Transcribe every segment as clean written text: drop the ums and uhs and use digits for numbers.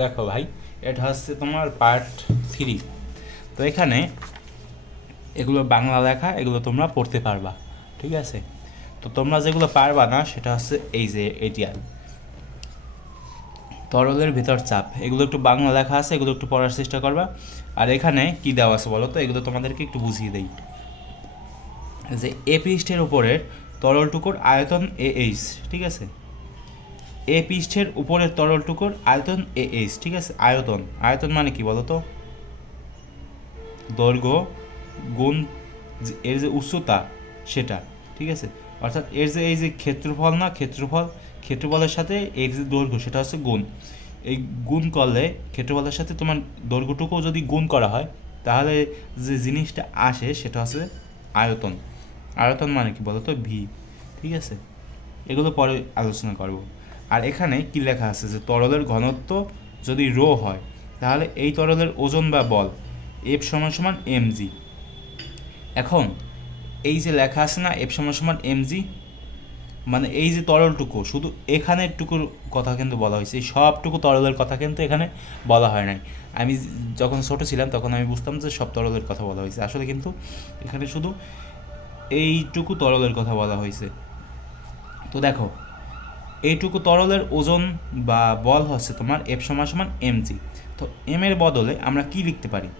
দেখো ভাই, এটা হচ্ছে তোমার পার্ট 3। তো এখানে এগুলো বাংলা লেখা, এগুলো তোমরা পড়তে পারবা, ঠিক আছে। তো তোমরা যেগুলো পারবা না সেটা হচ্ছে এই যে এটিআর তরলের ভেতর চাপ, এগুলো একটু বাংলা লেখা আছে, এগুলো একটু পড়ার চেষ্টা করবা। আর এখানে কি দেওয়া আছে বলো তো, এগুলো তোমাদেরকে একটু বুঝিয়ে দেই। যে এ পৃষ্ঠের উপরের তরলটুকুর আয়তন AH, ঠিক আছে। এ পৃষ্ঠের উপরের তরলটুকুর আয়তন AH, ঠিক আছে। আয়তন, আয়তন মানে কি বলো তো, দৈর্ঘ্য গুণ এর যে উচ্চতা সেটা, ঠিক আছে। অর্থাৎ এর যে এই যে ক্ষেত্রফল না, ক্ষেত্রফলের সাথে এর যে দৈর্ঘ্য সেটা হচ্ছে গুণ। এই গুণ করলে ক্ষেত্রফলের সাথে তোমার দৈর্ঘ্যটুকু যদি গুণ করা হয় তাহলে যে জিনিসটা আসে সেটা হচ্ছে আয়তন। আয়তন মানে কি বলো তো, ভি, ঠিক আছে। এগুলো পরে আলোচনা করব। আর এখানে কি লেখা আছে যে তরলের ঘনত্ব যদি রো হয় তাহলে এই তরলের ওজন বা বল F = mg। এখন এই যে লেখা আছে না F = mg, মানে এই যে তরলটুকু শুধু এখানের টুকুর কথা কিন্তু বলা হয়েছে, এই সবটুকু তরলের কথা কিন্তু এখানে বলা হয় নাই। আমি যখন ছোট ছিলাম তখন আমি বুঝতাম যে সব তরলের কথা বলা হয়েছে, আসলে কিন্তু এখানে শুধু এইটুকু তরলের কথা বলা হয়েছে। তো দেখো, এইটুকু তরলের ওজন বা বল হচ্ছে তোমার F = mg। তো এম এর বদলে আমরা কি লিখতে পারি?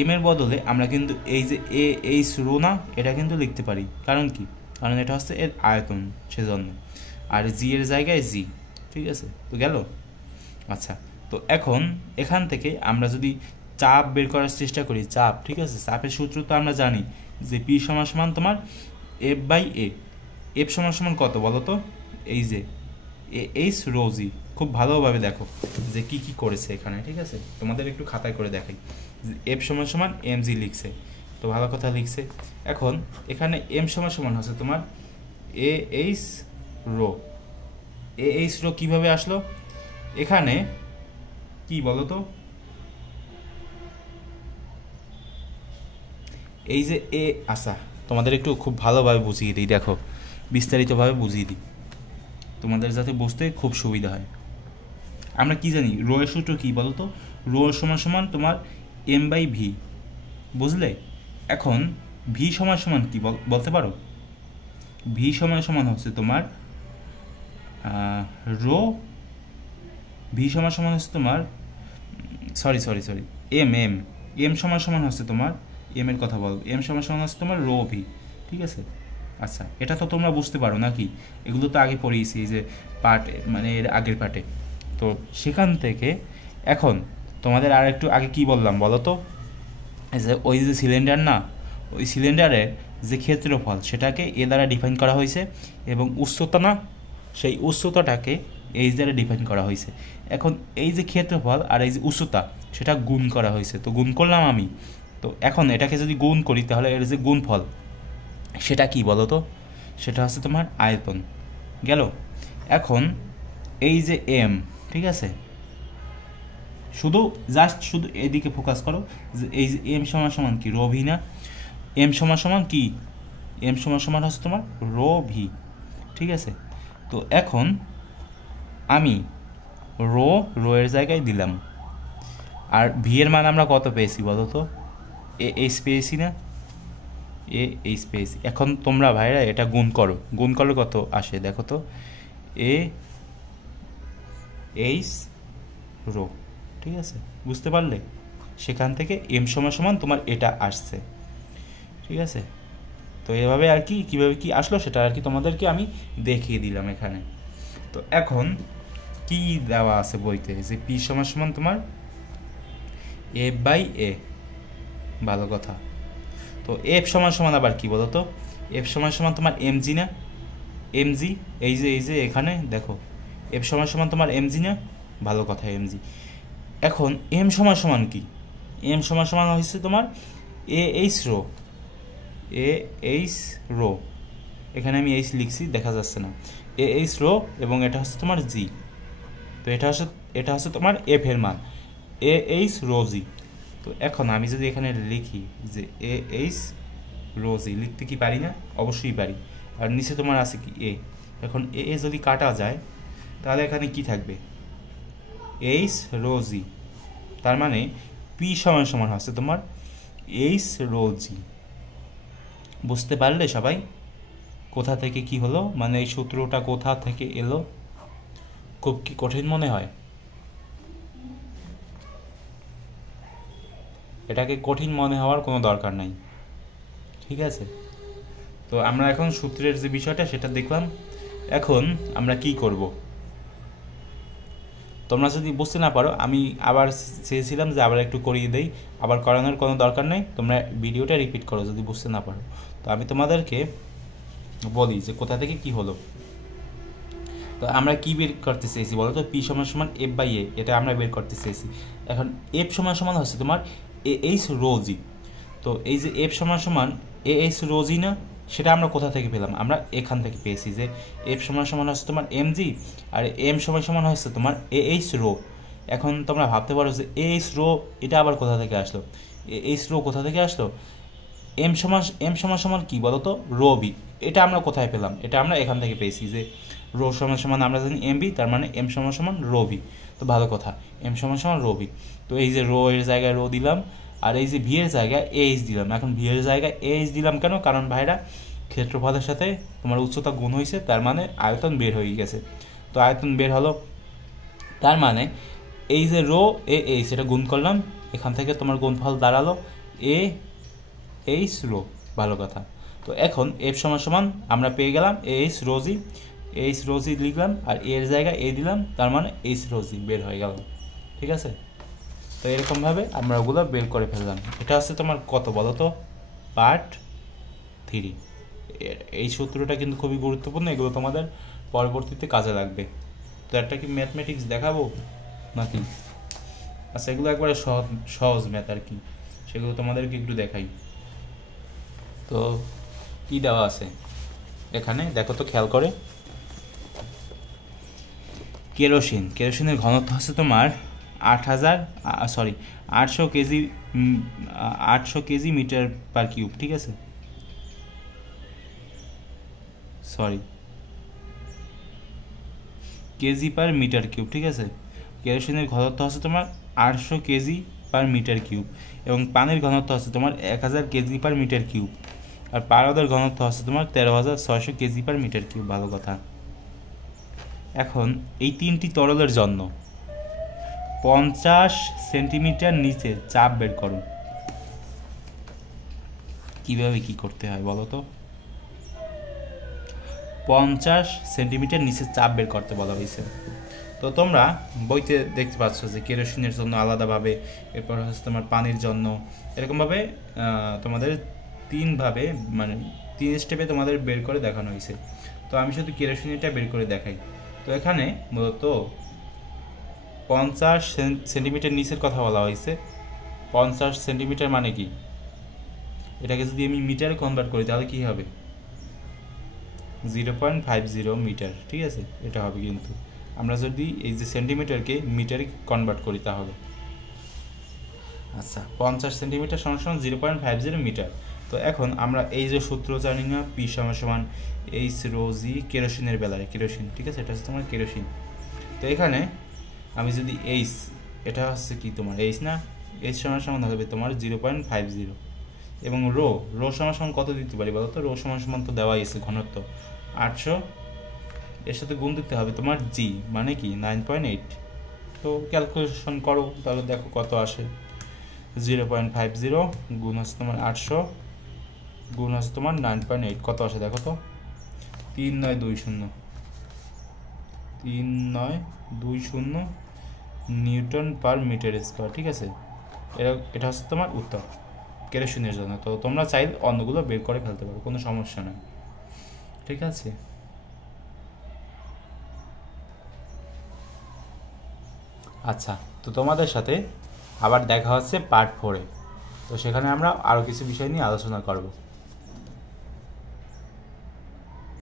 এম এর বদলে আমরা কিন্তু এই যে AH রো না, এটা কিন্তু লিখতে পারি। কারণ কি? কারণ এটা হচ্ছে এর আয়তন, সেজন্য। আর জি এর জায়গায় জি, ঠিক আছে। তো গেল। আচ্ছা, তো এখন এখান থেকে আমরা যদি চাপ বের করার চেষ্টা করি, চাপ, ঠিক আছে। চাপের সূত্র তো আমরা জানি যে P = তোমার F/A। F = কত বলো তো? এই যে AH রো জি। খুব ভালোভাবে দেখো যে কি কি করেছে এখানে, ঠিক আছে। তোমাদের একটু খাতায় করে দেখাই। F = mg লিখছে, তো ভালো কথা লিখছে। এখন এখানে m = হচ্ছে তোমার AH রো। AH রো কীভাবে আসলো? এখানে কি বলো তো, এই যে আচ্ছা, তোমাদের একটু খুব ভালোভাবে বুঝিয়ে দিই, দেখো বিস্তারিতভাবে বুঝিয়ে দিই তোমাদের যাতে বুঝতে খুব সুবিধা হয়। আমরা কি জানি রো এর সূত্র কী বলো তো? রো = তোমার m/v, বুঝলে। এখন ভি সমান কি বলতে পারো? ভি সমান হচ্ছে তোমার রো, ভি সমান হচ্ছে তোমার সরি এম এম এম সমান হচ্ছে তোমার, এম এর কথা বল, এম সমান হচ্ছে তোমার রো ভি, ঠিক আছে। আচ্ছা, এটা তো তোমরা বুঝতে পারো নাকি? এগুলো তো আগে পড়িয়েছি যে পার্ট, মানে এর আগের পার্টে। তো সেখান থেকে এখন তোমাদের আর একটু আগে কি বললাম বলো তো, যে ওই যে সিলিন্ডার না, ওই সিলিন্ডারের যে ক্ষেত্রফল সেটাকে এ দ্বারা ডিফাইন করা হয়েছে, এবং উচ্চতা না, সেই উচ্চতাটাকে এইচ দ্বারা ডিফাইন করা হয়েছে। এখন এই যে ক্ষেত্রফল আর এই যে উচ্চতা সেটা গুণ করা হয়েছে, তো গুণ করলাম আমি। তো এখন এটাকে যদি গুণ করি তাহলে এর যে গুণফল সেটা কি বলো তো? সেটা হচ্ছে তোমার আয়তন। গেল। এখন এই যে এম, ঠিক আছে, শুধু এদিকে ফোকাস করো যে এই যে এম সমান কি রো ভি না? এম সমান কি? এম সমান হচ্ছে তোমার রো ভি, ঠিক আছে। তো এখন আমি রো এর জায়গায় দিলাম, আর ভি এর মান আমরা কত পেয়েছি বলো তো? এইচ পেয়েছি না? এইচ পেয়েছি। এখন তোমরা ভাইরা এটা গুণ করলে কত আসে দেখো তো? এইচ রো, ঠিক আছে, বুঝতে পারলে? সেখান থেকে এম সমান তোমার এটা আসছে, ঠিক আছে। তো এভাবে আর কি কীভাবে কি আসলো সেটা আর কি তোমাদেরকে আমি দেখিয়ে দিলাম এখানে। তো এখন কি দেওয়া আছে বইতে, যে পি সমান তোমার F/A, ভালো কথা। তো এফ সমান আবার কি বলো তো? এফ সমান তোমার mg না? mg, এই যে এখানে দেখো এফ সমান তোমার mg না? ভালো কথা, mg। এখন এম সমান কি? এম সমান হচ্ছে তোমার AH রো, AH রো। এখানে আমি এইচ লিখছি, দেখা যাচ্ছে না। AH রো, এবং এটা হচ্ছে তোমার জি। তো এটা হচ্ছে তোমার এফ এর মান, AH রো জি। তো এখন আমি যদি এখানে লিখি যে AH রো জি, লিখতে কি পারি না? অবশ্যই পারি। আর নিচে তোমার আছে কি এ। এখন এ যদি কাটা যায় তাহলে এখানে কি থাকবে? এইচ রো জি, তার মানে পি সমান সমান হচ্ছে তোমার এইচ রো জি। বুঝতে পারলে সবাই কোথা থেকে কি হলো, মানে এই সূত্রটা কোথা থেকে এলো? খুব কি কঠিন মনে হয়? এটাকে কঠিন মনে হওয়ার কোনো দরকার নাই, ঠিক আছে? তো আমরা এখন সূত্রের যে বিষয়টা সেটা দেখলাম। এখন আমরা কি করব? তোমরা যদি বুঝতে না পারো, আমি আবার চেয়েছিলাম যে আবার একটু করিয়ে দেই, আবার করানোর কোনো দরকার নেই, তোমরা ভিডিওটা রিপিট করো যদি বুঝতে না পারো। তো আমি তোমাদেরকে বলি যে কোথা থেকে কি হলো। তো আমরা কি বের করতে চেয়েছি বলো তো? পি সমান সমান এফ বাই এ, এটা আমরা বের করতে চেয়েছি। এখন এফ সমান সমান হচ্ছে তোমার এ এইচ রো জি। তো এই যে এফ সমান সমান এ এইচ রো জি না, সেটা আমরা কোথা থেকে পেলাম? আমরা এখান থেকে পেয়েছি যে এফ সমান সমান হচ্ছে তোমার এম জি, আর এম সমান সমান হচ্ছে তোমার এ এইচ রো। এখন তোমরা ভাবতে পারো যে এ এইচ রো এটা আবার কোথা থেকে আসলো? এ এইচ রো কোথা থেকে আসলো? এম সমান সমান কি বলো তো? Rho B. এটা আমরা কোথায় পেলাম? এটা আমরা এখান থেকে পেয়েছি যে রো সমান সমান আমরা জানি এম বি, তার মানে এম সমান সমান রো বি। তো ভালো কথা, এম সমান সমান রো বি। তো এই যে রো এর জায়গায় রো দিলাম, আর এই যে ভি এর জায়গায় এইচ দিলাম। এখন ভি এর জায়গায় এইচ দিলাম কেন? কারণ ভাইরা ক্ষেত্রফলের সাথে তোমার উচ্চতা গুণ হয়েছে, তার মানে আয়তন বের হয়ে গেছে। তো আয়তন বের হলো, তার মানে এই যে রো এ এইচ এটা গুণ করলাম, এখান থেকে তোমার গুণফল দাঁড়ালো এ এইচ রো। ভালো কথা। তো এখন এফ সমান সমান আমরা পেয়ে গেলাম এইচ রোজি, এইচ রোজি লিখলাম, আর এর জায়গায় এ দিলাম, তার মানে এইচ রোজি বের হয়ে গেল। ঠিক আছে? তো এরকমভাবে আমরা ওগুলো বের করে ফেললাম। এটা হচ্ছে তোমার কত বলো তো? পার্ট 3। এই সূত্রটা কিন্তু খুবই গুরুত্বপূর্ণ, এগুলো তোমাদের পরবর্তীতে কাজে লাগবে। তো একটা কি ম্যাথমেটিক্স দেখাবো নাকি? আচ্ছা, এগুলো একবারে সহজ ম্যাথ আর কি, সেগুলো তোমাদেরকে একটু দেখাই। তো কি দেওয়া আছে এখানে দেখো তো খেয়াল করে। কেরোসিনের ঘনত্ব হচ্ছে তোমার 800 KG, 800 KG metre per cube. ঠিক আছে, কেজি পার মিটার কিউব। ঠিক আছে, কেরোসিনের ঘনত্ব হচ্ছে তোমার 800 কেজি পার মিটার কিউব, এবং পানির ঘনত্ব হচ্ছে তোমার 1000 কেজি পার মিটার কিউব, আর পারদের ঘনত্ব হচ্ছে তোমার 13600 কেজি পার মিটার কিউব। ভালো কথা। এখন এই তিনটি তরলের জন্য 50 সেন্টিমিটার নিচে চাপ বের করো। কিভাবে কি করতে হয় বলো তো? 50 সেন্টিমিটার নিচে চাপ বের করতে বলা হয়েছে। তো তোমরা বইতে দেখতে পাচ্ছ যে কেরোসিনের জন্য আলাদাভাবে, এরপর হচ্ছে তোমার পানির জন্য, এরকমভাবে তোমাদের তিনভাবে, মানে 3 স্টেপে তোমাদের বের করে দেখানো হয়েছে। তো আমি শুধু কেরোসিনটা বের করে দেখাই। তো এখানে মূলত 50 সেন্টিমিটার নিচের কথা বলা হয়েছে। 50 সেন্টিমিটার মানে কি? এটাকে যদি আমি মিটারে কনভার্ট করি তাহলে কি হবে? 0.50 মিটার। ঠিক আছে, এটা হবে। কিন্তু আমরা যদি এই যে সেন্টিমিটারকে মিটারে কনভার্ট করি তাহলে, আচ্ছা, 50 সেন্টিমিটার সমান সমান 0.50 মিটার। তো এখন আমরা এই যে সূত্র জানি না, পি সমান সমান এইচ রো জি, কেরোসিনের বেলায় কেরোসিন। ঠিক আছে, এটা হচ্ছে তোমার কেরোসিন। তো এখানে আমি যদি এইচ, এটা হচ্ছে কি তোমার এইচ না, এইচ সমান সমান হবে তোমার 0.50, এবং রো সমান সমান কত দিতে পারি বলো তো? রো সমান সমান তো দেওয়াই আছে ঘনত্ব 800, এর সাথে গুণ দিতে হবে তোমার জি, মানে কি 9.8। তো ক্যালকুলেশন করো তাহলে দেখো কত আসে। 0.50 গুণ হচ্ছে তোমার 800 গুণ হচ্ছে তোমার 9.8, কত আসে দেখো তো? 3920 নিউটন পার মিটার স্কোয়ার। ঠিক আছে, এটা হচ্ছে তোমার উত্তর কেরোসিনের জন্য। তো তোমরা চাইলে অন্যগুলো বের করে ফেলতে পারো, কোনো সমস্যা নেই। ঠিক আছে, আচ্ছা, তো তোমাদের সাথে আবার দেখা হচ্ছে পার্ট 4-এ। তো সেখানে আমরা আরও কিছু বিষয় নিয়ে আলোচনা করব।